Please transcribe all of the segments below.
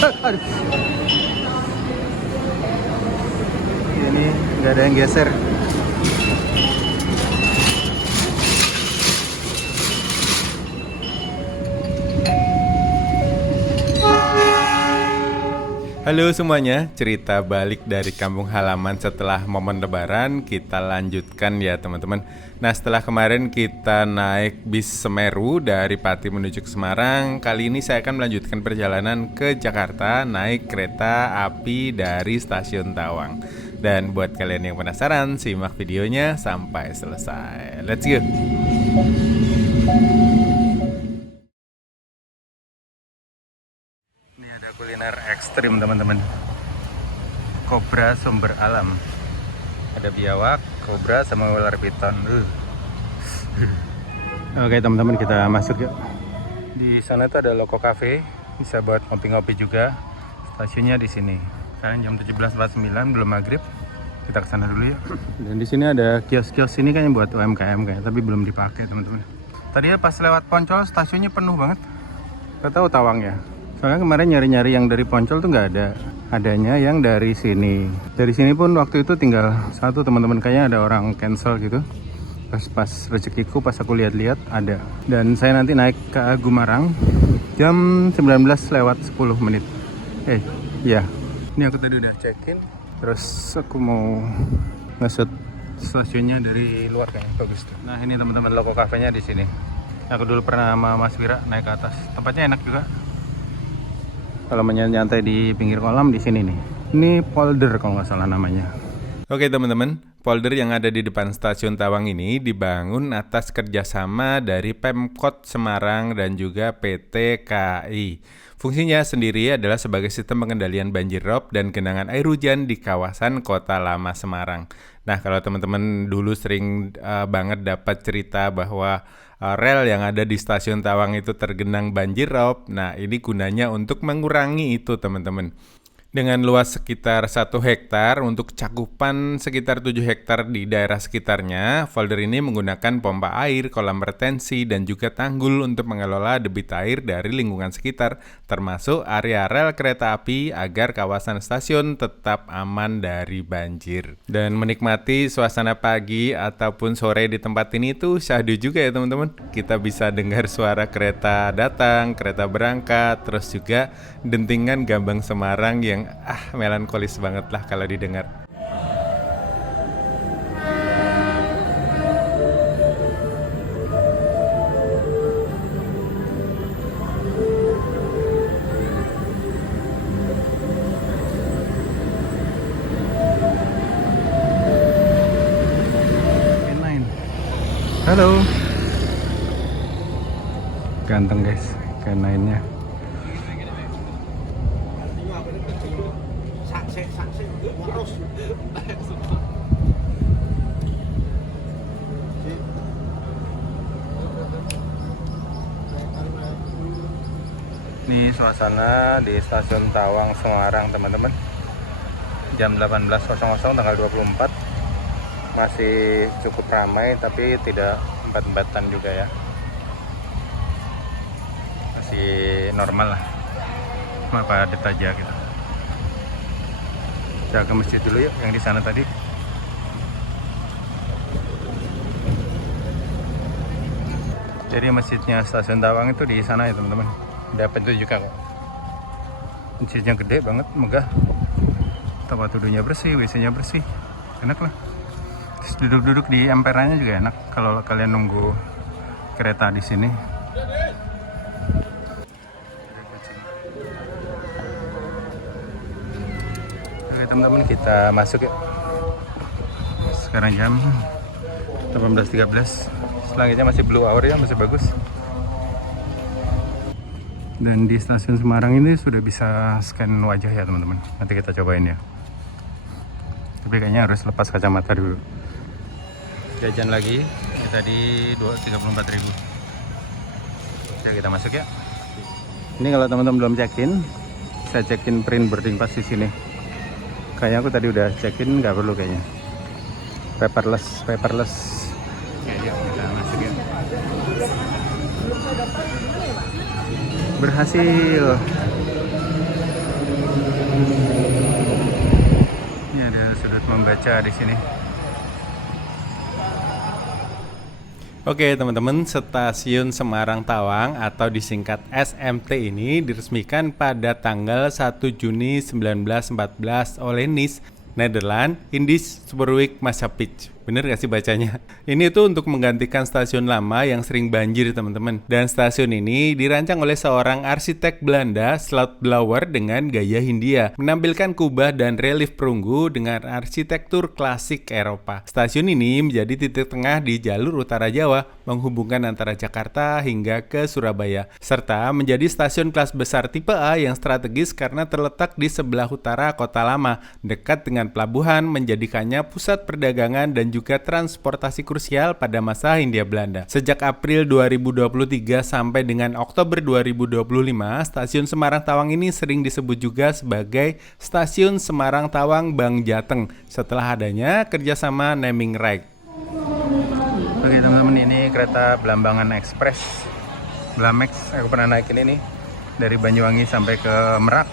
Aduh. Ini nggak ada yang geser. Halo semuanya, cerita balik dari kampung halaman setelah momen lebaran kita lanjutkan ya teman-teman. Nah setelah kemarin kita naik bis Semeru dari Pati menuju ke Semarang, kali ini saya akan melanjutkan perjalanan ke Jakarta naik kereta api dari stasiun Tawang. Dan buat kalian yang penasaran, simak videonya sampai selesai. Let's go! Kuliner ekstrim teman-teman. Kobra sumber alam. Ada biawak, kobra sama ular piton. Oke teman-teman, kita masuk yuk. Di sana itu ada Loko Cafe, bisa buat ngopi-ngopi juga. Stasiunnya di sini. Sekarang jam 17.49, belum maghrib. Kita kesana dulu yuk. Dan di sini ada kios-kios ini kayaknya buat UMKM kayak, tapi belum dipakai teman-teman. Tadi pas lewat Poncol stasiunnya penuh banget. Gak tahu Tawang ya. Soalnya kemarin nyari-nyari yang dari Poncol tuh nggak ada. Adanya yang dari sini. Dari sini pun waktu itu tinggal satu teman-teman, kayaknya ada orang cancel gitu. Pas rezekiku pas aku lihat-lihat ada. Dan saya nanti naik ke Gumarang jam 19:10. Ya. Ini aku tadi udah check-in. Terus aku mau nge-shoot stasiunnya dari luar kayaknya bagus tuh. Nah, ini teman-teman Loko Cafe-nya di sini. Aku dulu pernah sama Mas Wira naik ke atas. Tempatnya enak juga. Kalau menyantai di pinggir kolam di sini nih. Ini polder kalau nggak salah namanya. Oke teman-teman, polder yang ada di depan stasiun Tawang ini dibangun atas kerjasama dari Pemkot Semarang dan juga PT KAI. Fungsinya sendiri adalah sebagai sistem pengendalian banjir rob dan genangan air hujan di kawasan Kota Lama Semarang. Nah, kalau teman-teman dulu sering banget dapat cerita bahwa rel yang ada di stasiun Tawang itu tergenang banjir rob. Nah, ini gunanya untuk mengurangi itu, teman-teman. Dengan luas sekitar 1 hektar untuk cakupan sekitar 7 hektar di daerah sekitarnya, folder ini menggunakan pompa air, kolam retensi, dan juga tanggul untuk mengelola debit air dari lingkungan sekitar, termasuk area rel kereta api agar kawasan stasiun tetap aman dari banjir. Dan menikmati suasana pagi ataupun sore di tempat ini tuh syahdu juga ya teman-teman. Kita bisa dengar suara kereta datang, kereta berangkat, terus juga dentingan Gambang Semarang yang melankolis banget lah kalau didengar. Halo. Ganteng guys, K9-nya. Ini suasana di stasiun Tawang Semarang teman-teman. Jam 18.00 tanggal 24. Masih cukup ramai tapi tidak empat-empatan juga ya. Masih normal lah. Cuma padat aja gitu. Kita ke masjid dulu yuk yang di sana tadi. Jadi masjidnya stasiun Tawang itu di sana ya teman-teman. Dapat itu juga kok. Masjidnya gede banget, megah. Tempat duduknya bersih, WC-nya bersih. Enak lah. Terus duduk-duduk di emperannya juga enak kalau kalian nunggu kereta di sini. Oke teman-teman, kita masuk yuk. Sekarang jam 18.13. Langitnya masih blue hour ya, masih bagus. Dan di stasiun Semarang ini sudah bisa scan wajah ya teman-teman. Nanti kita cobain ya. Tapi kayaknya harus lepas kacamata dulu. Jajan lagi. Ini tadi 34.000. Oke, kita masuk ya. Ini kalau teman-teman belum check-in, saya check-in print boarding pass di sini. Kayaknya aku tadi udah check-in, nggak perlu kayaknya. Paperless. Oke, yuk kita masuk ya. Berhasil. Ini ada sudut membaca di sini. Oke teman-teman, Stasiun Semarang Tawang atau disingkat SMT ini diresmikan pada tanggal 1 Juni 1914 oleh NIS, Nederland Indisch Spoorweg Maatschappij. Bener gak sih bacanya? Ini tuh untuk menggantikan stasiun lama yang sering banjir teman-teman. Dan stasiun ini dirancang oleh seorang arsitek Belanda, Slootblauer, dengan gaya Hindia, menampilkan kubah dan relief perunggu dengan arsitektur klasik Eropa. Stasiun ini menjadi titik tengah di jalur utara Jawa, menghubungkan antara Jakarta hingga ke Surabaya, serta menjadi stasiun kelas besar tipe A yang strategis karena terletak di sebelah utara kota lama, dekat dengan pelabuhan, menjadikannya pusat perdagangan dan juga transportasi krusial pada masa Hindia Belanda. Sejak April 2023 sampai dengan Oktober 2025, Stasiun Semarang Tawang ini sering disebut juga sebagai Stasiun Semarang Tawang Bank Jateng setelah adanya kerjasama naming right. Oke teman-teman, ini kereta Belambangan Express Blamex. Aku pernah naik ini nih dari Banyuwangi sampai ke Merak.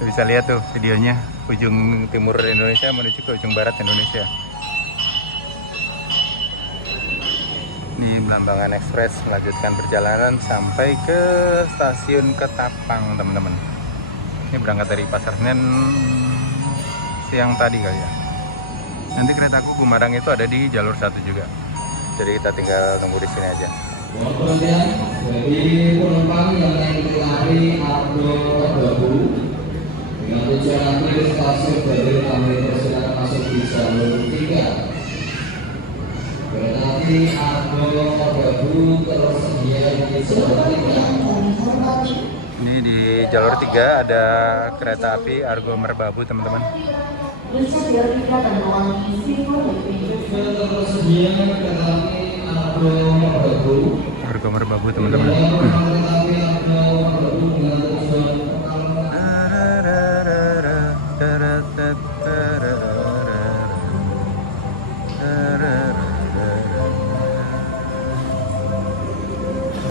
Bisa lihat tuh videonya, ujung timur Indonesia menuju ke ujung barat Indonesia. Ini Belambangan Express melanjutkan perjalanan sampai ke stasiun Ketapang teman-teman. Ini berangkat dari Pasar Senen siang tadi kali ya. Nanti keretaku Bumarang itu ada di jalur 1 juga. Jadi kita tinggal tunggu di sini aja. Mohon perhatian bagi penumpang yang naik dari Argo Merbabu dengan tujuan akhir stasiun Badri kami persilakan masuk di jalur 3. Kereta api Argo Merbabu tersedia di jalur 3. Ini di jalur 3 ada kereta api Argo Merbabu teman-teman. Tersedia kereta api Argo Merbabu teman-teman.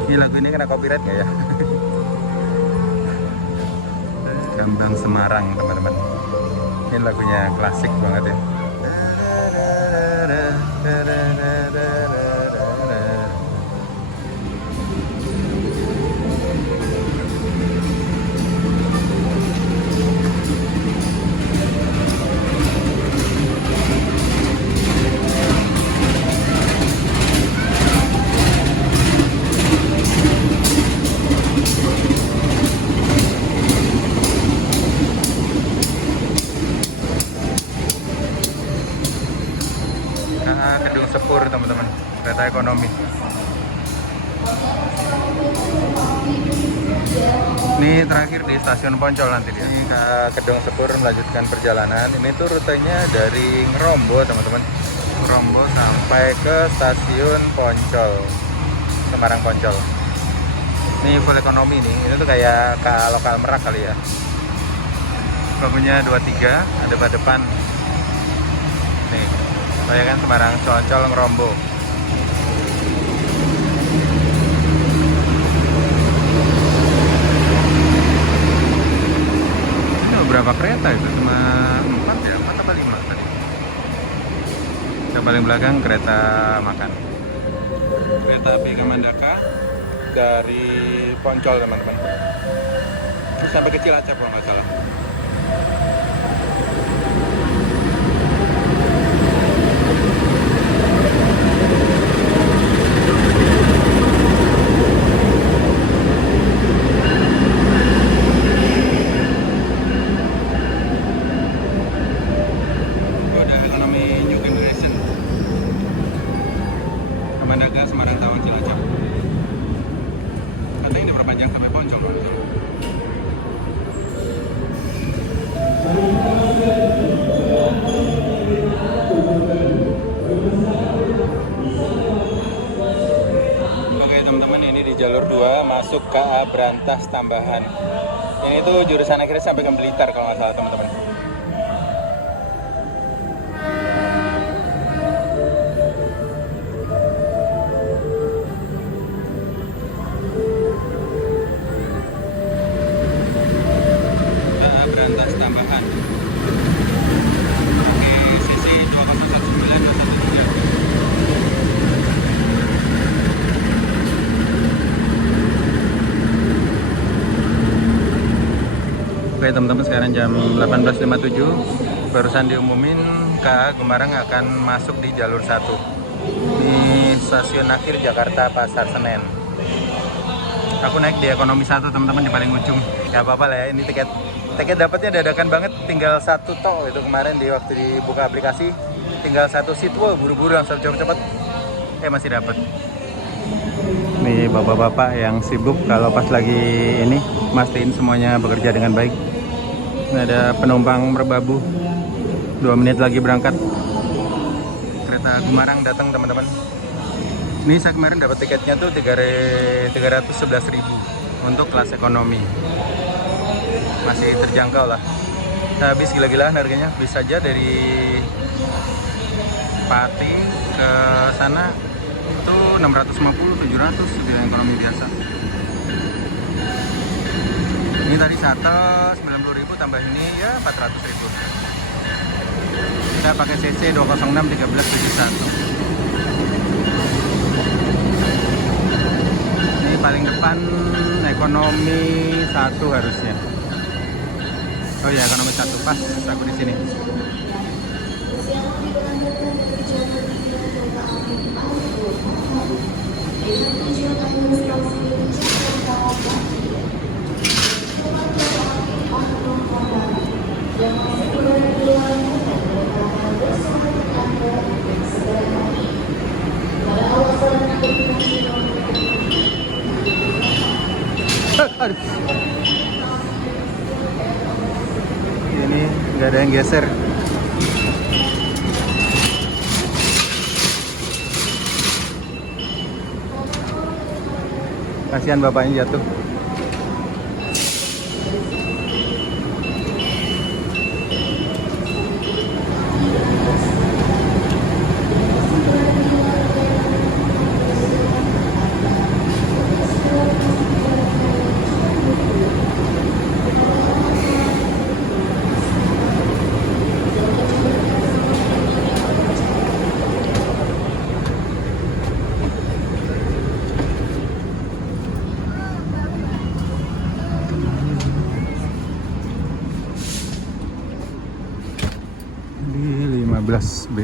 Ini lagu ini kena copyright nggak ya? Gambang Semarang teman-teman. Ini lagunya klasik banget ya. Kedung Sepur teman-teman, kereta ekonomi. Ini terakhir di stasiun Poncol nanti dia. Ini ke Kedung Sepur melanjutkan perjalanan. Ini tuh rutenya dari Ngerombo teman-teman, Ngerombo sampai ke stasiun Poncol, Semarang Poncol. Ini full ekonomi nih. Ini tuh kayak ke lokal Merak kali ya. Logonya 23, ada pada depan. Nih. Saya kan Semarang Poncol Ngerombo. Ini beberapa kereta itu? Cuma 4 ya? 4 apa 5 tadi? Yang paling belakang kereta makan. Kereta api Kamandaka dari Poncol teman-teman. Terus sampai ke Cilacap kalau nggak salah. Semarang Tawang Cilacap. Katanya ini berpanjang sampai Poncol. Oke teman-teman, ini di jalur 2 masuk KA Brantas Tambahan. Ini tuh jurusan akhirnya sampai ke Blitar kalau nggak salah teman-teman. Oke teman-teman, sekarang jam 18.57. Barusan diumumin KA Gumarang akan masuk di jalur 1. Ini stasiun akhir Jakarta Pasar Senen. Aku naik di ekonomi 1 teman-teman, di paling ujung. Gak apa-apa lah ya, ini tiket dapatnya dadakan banget, tinggal 1 tok itu kemarin di waktu dibuka aplikasi, tinggal 1 seat, wow, buru-buru langsung cepet-cepet, masih dapat. Nih bapak-bapak yang sibuk kalau pas lagi ini mastiin semuanya bekerja dengan baik. Ini ada penumpang merbabu, 2 menit lagi berangkat. Kereta Gumarang datang teman-teman. Ini saya kemarin dapat tiketnya tuh 311.000 untuk kelas ekonomi. Masih terjangkau lah. Nah, habis gila-gilaan harganya, bisa aja dari Pati ke sana itu 650-700 itu yang ekonomi biasa. Ini tadi shuttle 90.000 tambah ini ya 400.000. Kita pakai CC 206-1371. Ini paling depan ekonomi 1 harusnya. Oh ya, ekonomi 1 pas aku di sini. Ini nggak ada yang geser. Kasihan bapaknya jatuh. Di 15B.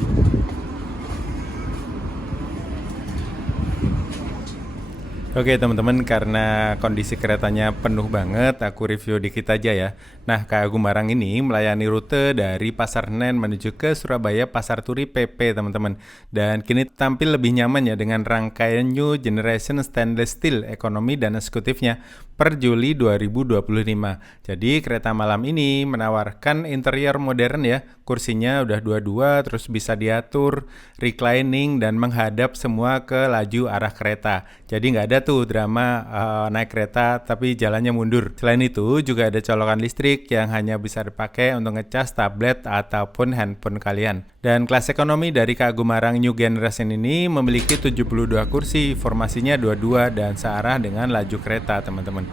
Oke teman-teman, karena kondisi keretanya penuh banget, aku review dikit aja ya. Nah, KA Gumarang ini melayani rute dari Pasar Senen menuju ke Surabaya Pasar Turi PP teman-teman. Dan kini tampil lebih nyaman ya dengan rangkaian New Generation Stainless Steel ekonomi dan eksekutifnya per Juli 2025. Jadi kereta malam ini menawarkan interior modern ya, kursinya udah dua-dua, terus bisa diatur, reclining dan menghadap semua ke laju arah kereta. Jadi nggak ada tuh drama naik kereta tapi jalannya mundur. Selain itu juga ada colokan listrik yang hanya bisa dipakai untuk ngecas tablet ataupun handphone kalian. Dan kelas ekonomi dari KA Gumarang New Generation ini memiliki 72 kursi, formasinya 22 dan searah dengan laju kereta teman-teman.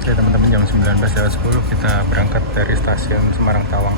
Oke teman-teman, jam 19.10 kita berangkat dari stasiun Semarang Tawang.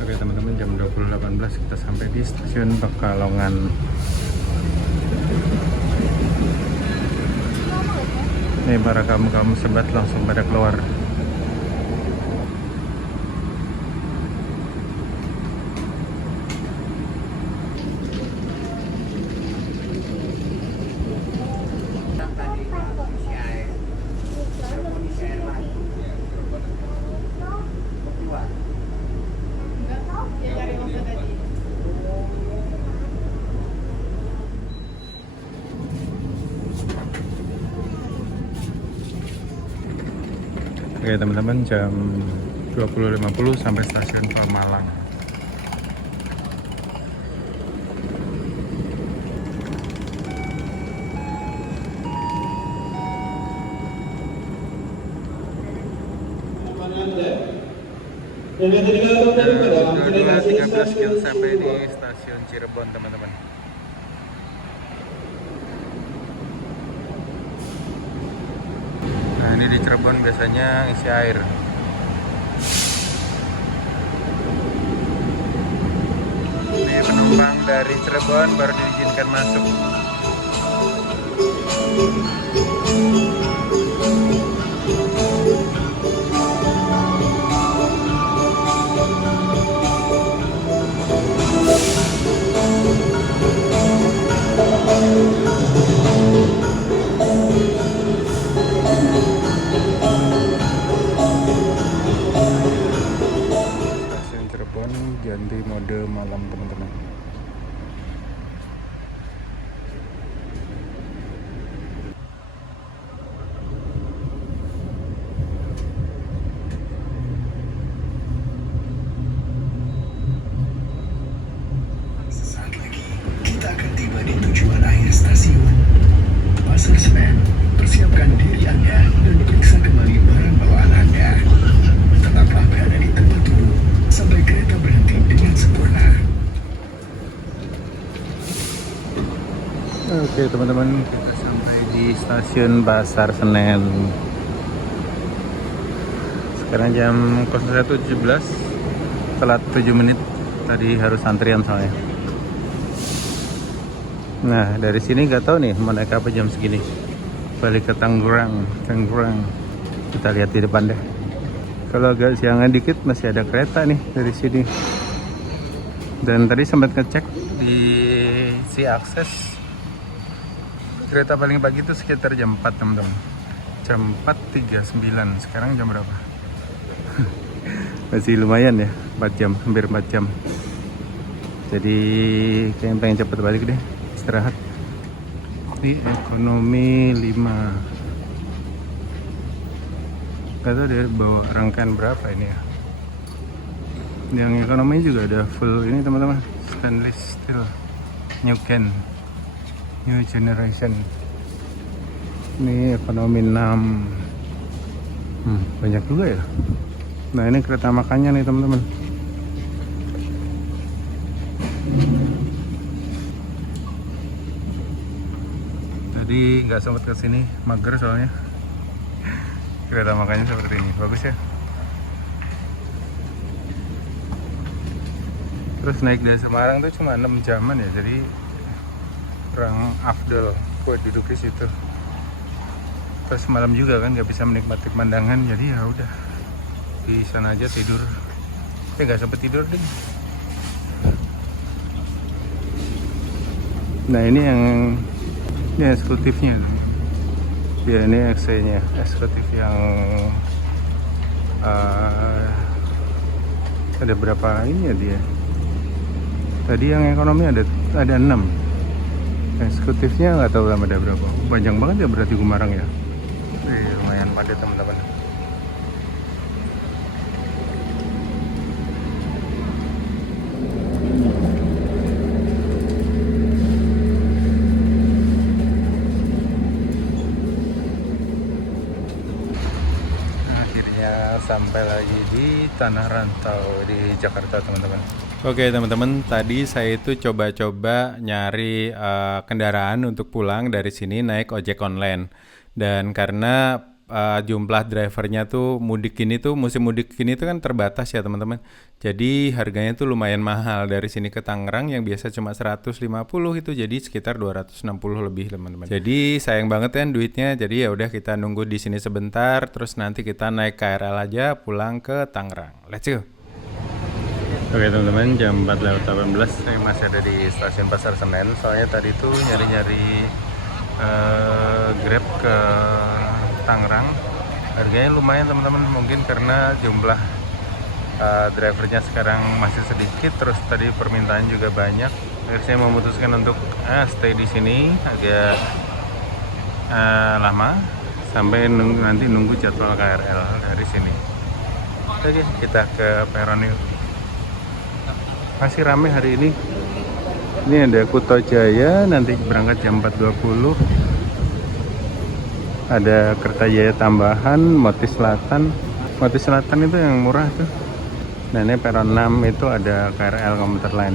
Oke teman-teman, jam 20.18 kita sampai di stasiun Pekalongan. Ini para kamu sebat langsung pada keluar. Oke teman-teman, jam 20.50 sampai stasiun Pemalang. Dan yang tinggal tadi pada 22.13 kita sampai di stasiun Cirebon teman-teman. Nah ini di Cirebon biasanya isi air. Ini penumpang dari Cirebon baru diizinkan masuk. Stasiun Cirebon ganti mode malam teman-teman. Sesaat lagi kita akan tiba di tujuan akhir stasiun Pasar Senen. Persiapkan diri Anda dan periksa kembali barang bawaan Anda. Tetaplah berada di tempat duduk sampai kereta berhenti dengan sempurna. Oke teman-teman, kita sampai di stasiun Pasar Senen. Sekarang jam 01.17, telat 7 menit. Tadi harus antrian soalnya. Nah dari sini nggak tahu nih mau naik apa jam segini. Balik ke Tangerang. Kita lihat di depan deh. Kalau agak siangan dikit masih ada kereta nih dari sini. Dan tadi sempat ngecek di si akses kereta paling pagi itu sekitar jam 4 teman-teman. Jam 4.39. Sekarang jam berapa? Masih lumayan ya, 4 jam, hampir 4 jam. Jadi kayaknya pengen cepet balik deh, istirahat. Di ekonomi 5. Gak tau dia bawa rangkaian berapa ini ya. Yang ekonomi juga ada full ini teman-teman, stainless steel, new generation. Ini ekonomi 6. Banyak juga ya. Nah ini kereta makannya nih teman-teman. Tadi nggak sempat kesini, mager soalnya. Kereta makannya seperti ini, bagus ya. Terus naik dari Semarang tuh cuma 6 jaman ya, jadi kurang afdol buat duduk di situ. Terus malam juga kan nggak bisa menikmati pemandangan, jadi ya udah di sana aja tidur. Nggak sempet tidur deh. Nah ini yang ini eksekutifnya. Ya ini XC-nya, eksekutif yang ada berapa ini ya dia? Tadi yang ekonomi ada 6. Eksekutifnya nggak tahu ada berapa. Panjang banget ya berarti Gumarang ya. Lumayan padat teman-teman. Sampai lagi di Tanah Rantau di Jakarta teman-teman. Oke teman-teman, tadi saya itu coba-coba nyari kendaraan untuk pulang dari sini naik ojek online. Dan karena jumlah drivernya tuh musim mudik ini tuh kan terbatas ya teman-teman. Jadi harganya tuh lumayan mahal, dari sini ke Tangerang yang biasa cuma 150 itu jadi sekitar 260 lebih teman-teman. Jadi sayang banget kan duitnya. Jadi ya udah kita nunggu di sini sebentar, terus nanti kita naik KRL aja pulang ke Tangerang. Let's go. Oke teman-teman, jam 4.18 saya masih ada di stasiun Pasar Senen. Soalnya tadi tuh nyari-nyari Grab ke Tangerang. Harganya lumayan teman-teman, mungkin karena jumlah drivernya sekarang masih sedikit, terus tadi permintaan juga banyak. Jadi saya memutuskan untuk stay di sini agak lama sampai nanti nunggu jadwal KRL dari sini. Oke, kita ke peron yuk. Masih ramai hari ini. Ini ada Kuto Jaya, nanti berangkat jam 4.20. Ada Kertajaya tambahan, Moti Selatan. Moti Selatan itu yang murah tuh. Dan ini peron 6 itu ada KRL komuter lain.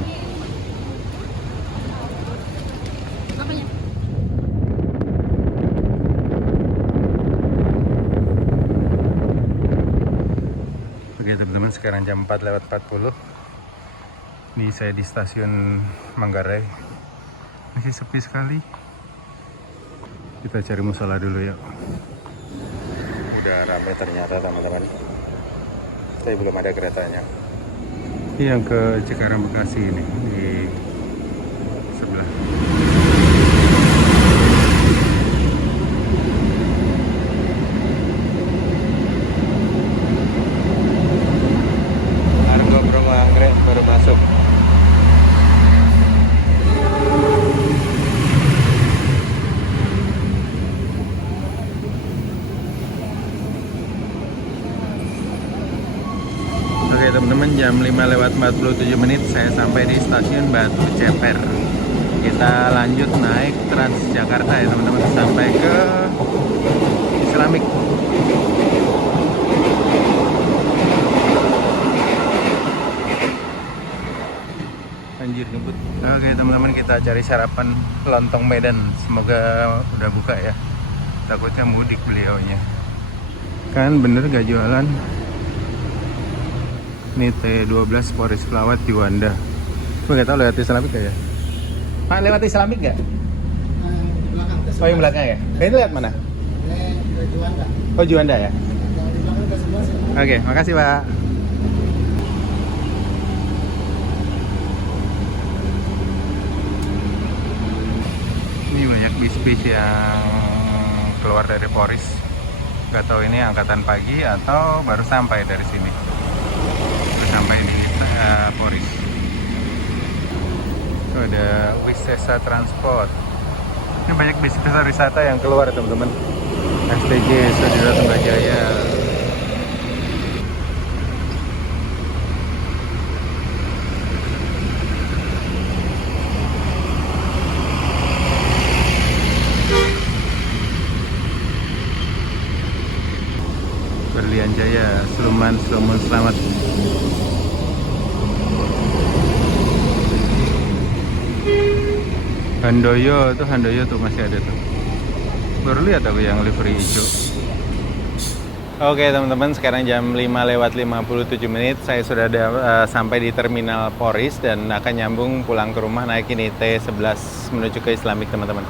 Oke teman-teman, sekarang jam 4:40. Ini saya di stasiun Manggarai. Masih sepi sekali. Kita cari musola dulu yuk. Udah ramai ternyata teman-teman. Tapi belum ada keretanya. Ini yang ke Cikarang Bekasi ini di sebelah. Argo Bromo Anggrek baru masuk. Oke teman-teman, jam 5:47 saya sampai di stasiun Batu Ceper. Kita lanjut naik Transjakarta ya teman-teman, sampai ke Islamik. Anjir ngebut. Oke teman-teman, kita cari sarapan lontong Medan. Semoga udah buka ya. Takutnya mudik beliaunya. Kan bener gak jualan. Ini T12 Poris Pelawat Juanda. Gue gak tau lewat Islamik gak ya? Pak, lewat Islamik gak? Oh yang belakang ya? Ini lewat mana? Juanda. Oh Juanda ya? Oke, makasih Pak. Ini banyak bis-bis yang keluar dari Poris. Gak tahu ini angkatan pagi atau baru sampai dari sini. Sampai di Poris. Itu ada Wisesa Transport. Ini banyak bis wisata yang keluar teman-teman. STJ, Sudirata Tunggajaya. Berlian Jaya, Sleman Selamat. Handoyo tuh masih ada tuh. Baru lihat aku yang livery hijau. Oke teman-teman, sekarang jam 5:57. Saya sudah ada, sampai di terminal Poris dan akan nyambung pulang ke rumah naik ini T11 menuju ke Islamik teman-teman.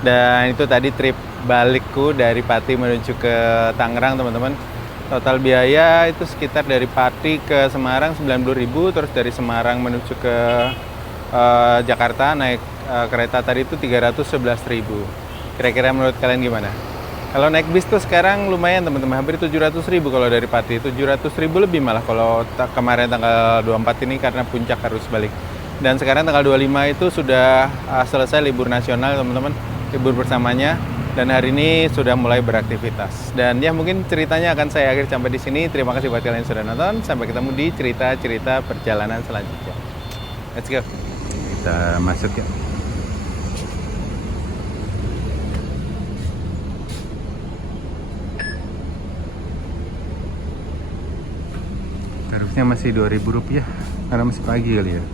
Dan itu tadi trip balikku dari Pati menuju ke Tangerang teman-teman. Total biaya itu sekitar dari Pati ke Semarang 90.000, terus dari Semarang menuju ke Jakarta naik kereta tadi itu 311.000. Kira-kira menurut kalian gimana? Kalau naik bis tuh sekarang lumayan teman-teman, hampir 700.000 kalau dari Pati. 700.000 lebih malah kalau kemarin tanggal 24 ini karena puncak arus balik. Dan sekarang tanggal 25 itu sudah selesai libur nasional teman-teman, libur bersamanya. Dan hari ini sudah mulai beraktivitas. Dan ya mungkin ceritanya akan saya akhiri sampai di sini. Terima kasih buat kalian yang sudah nonton. Sampai ketemu di cerita-cerita perjalanan selanjutnya. Let's go. Kita masuk ya. Tarifnya masih Rp2.000 karena masih pagi kali ya.